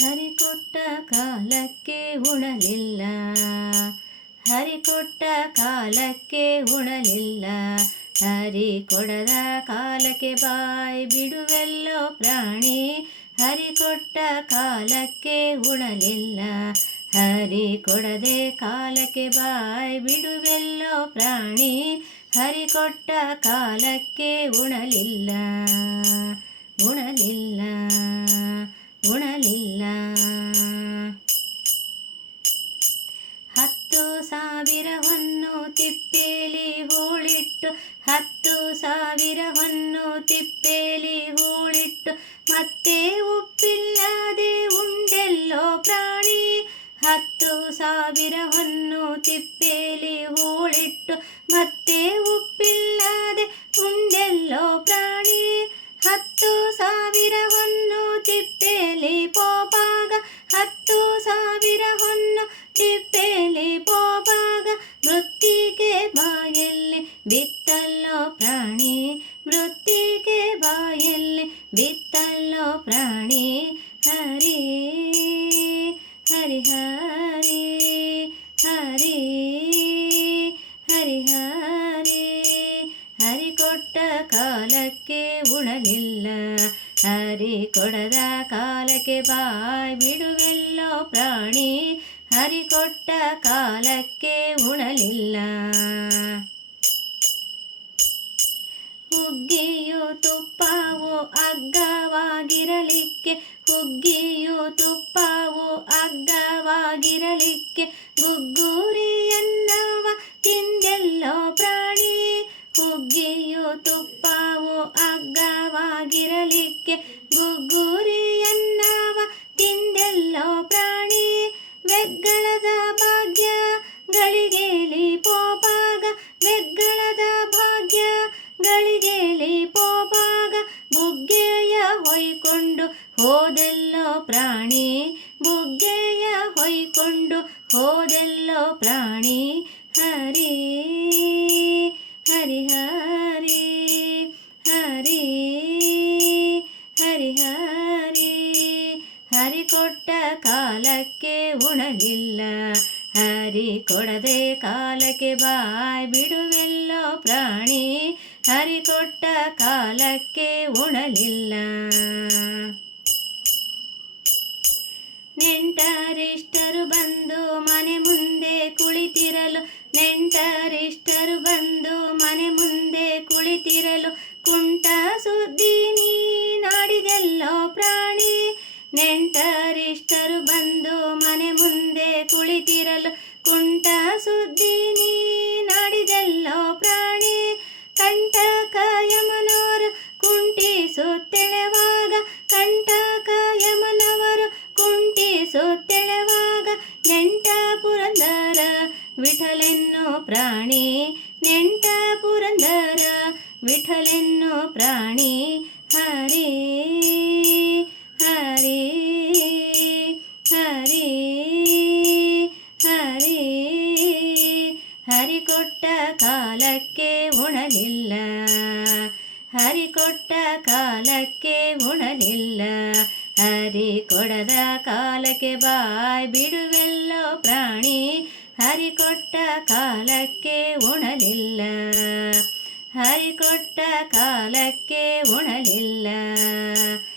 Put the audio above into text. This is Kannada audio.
ಹರಿ ಕೊಟ್ಟ ಕಾಲಕ್ಕೆ ಉಣಲಿಲ್ಲ. ಹರಿ ಕೊಟ್ಟ ಕಾಲಕ್ಕೆ ಉಣಲಿಲ್ಲ. ಹರಿ ಕೊಡದ ಕಾಲಕ್ಕೆ ಬಾಯಿ ಬಿಡುವೆಲ್ಲೋ ಪ್ರಾಣಿ. ಹರಿ ಕೊಟ್ಟ ಕಾಲಕ್ಕೆ ಉಣಲಿಲ್ಲ. ಹರಿ ಕೊಡದೆ ಕಾಲಕ್ಕೆ ಬಾಯಿ ಬಿಡುವೆಲ್ಲೋ ಪ್ರಾಣಿ. ಹರಿ ಕೊಟ್ಟ ಕಾಲಕ್ಕೆ ಉಣಲಿಲ್ಲ. ಉಣಲಿಲ್ಲ. ಉಣಲಿಲ್ಲ. ಹತ್ತು ಸಾವಿರ ಹೊನ್ನು ತಿಪ್ಪೇಲಿ ಹೂಳಿಟ್ಟು, ಮತ್ತೆ ಉಪ್ಪಿಲ್ಲದೆ ಉಂಡೆಲ್ಲೋ ಪ್ರಾಣಿ. ಹತ್ತು ಸಾವಿರ ಹೊನ್ನು ತಿಪ್ಪೇಲಿ ಹೂಳಿಟ್ಟು, ಮತ್ತೆ ಉಪ್ಪಿಲ್ಲದೆ ಉಂಡೆಲ್ಲೋ ಪ್ರಾಣಿ. ಹತ್ತು ಸಾವಿರ ಹೊನ್ನು ತಿಪ್ಪೇಲಿ ಪೋಪಾಗ, ಹತ್ತು ಪ್ರಾಣಿ ಮೃತ್ತಿಗೆ ಬಾಯಲ್ಲಿ ಬಿತ್ತಲ್ಲೋ ಪ್ರಾಣಿ. ಹರಿ ಹರಿ ಹರಿ ಹರಿ ಹರಿ ಹರಿ. ಹರಿ ಕೊಟ್ಟ ಕಾಲಕ್ಕೆ ಉಣಲಿಲ್ಲ. ಹರಿ ಕೊಡದ ಕಾಲಕ್ಕೆ ಬಾಯ್ ಬಿಡುವೆಲ್ಲೋ ಪ್ರಾಣಿ. ಹರಿ ಕೊಟ್ಟ ಕಾಲಕ್ಕೆ ಉಣಲಿಲ್ಲ. ಹುಗ್ಗಿಯು ತುಪ್ಪವು ಅಗ್ಗವಾಗಿರಲಿಕ್ಕೆ ಹುಗ್ಗಿಯು ತುಪ್ಪವು ಅಗ್ಗವಾಗಿರಲಿಕ್ಕೆ ಹೋದೆಲ್ಲೋ ಪ್ರಾಣಿ, ಹರಿ ಹರಿ ಹರಿ ಹರಿ ಹರಿ ಹರಿ. ಹರಿ ಕೊಟ್ಟ ಕಾಲಕ್ಕೆ ಉಣಲಿಲ್ಲ. ಹರಿ ಕೊಡದೆ ಕಾಲಕ್ಕೆ ಬಾಯ್ ಬಿಡುವೆಲ್ಲೋ ಪ್ರಾಣಿ, ಹರಿ ಕೊಟ್ಟ ಕಾಲಕ್ಕೆ ಉಣಲಿಲ್ಲ. ನೆಂಟರಿಷ್ಟರು ಬಂದು ಕುಂಟ ಸುದ್ದಿ ನೀನಾಡಿದೆಲ್ಲೋ ಪ್ರಾಣಿ, ಕಂಟಕ ಯಮನವರು ಕುಂಟಿಸುತ್ತೆಳೆವಾಗ, ಕಂಟಕ ಯಮನವರು ಕುಂಟಿಸುತ್ತೆಳೆವಾಗ, ನೆಂಟ ಪುರಂದರ ವಿಠಲೆನ್ನು ಪ್ರಾಣಿ, ನೆಂಟ ಪುರಂದರ ವಿಠಲೆನ್ನು ಪ್ರಾಣಿ, ಹರಿ ಹರಿ ಕೊಟ್ಟ ಕಾಲಕ್ಕೆ ಉಣಲಿಲ್ಲ ಹರಿ ಕೊಟ್ಟ ಕಾಲಕ್ಕೆ ಉಣಲಿಲ್ಲ ಹರಿ ಕೊಡದ ಕಾಲಕ್ಕೆ ಬಾಯ್ ಬಿಡುವೆಲ್ಲೋ ಪ್ರಾಣಿ ಹರಿ ಕೊಟ್ಟ ಕಾಲಕ್ಕೆ ಉಣಲಿಲ್ಲ ಹರಿ ಕೊಟ್ಟ ಕಾಲಕ್ಕೆ ಉಣಲಿಲ್ಲ ಹರಿ ಕೊಟ್ಟ ಕಾಲಕ್ಕೆ ಉಣಲಿಲ್ಲ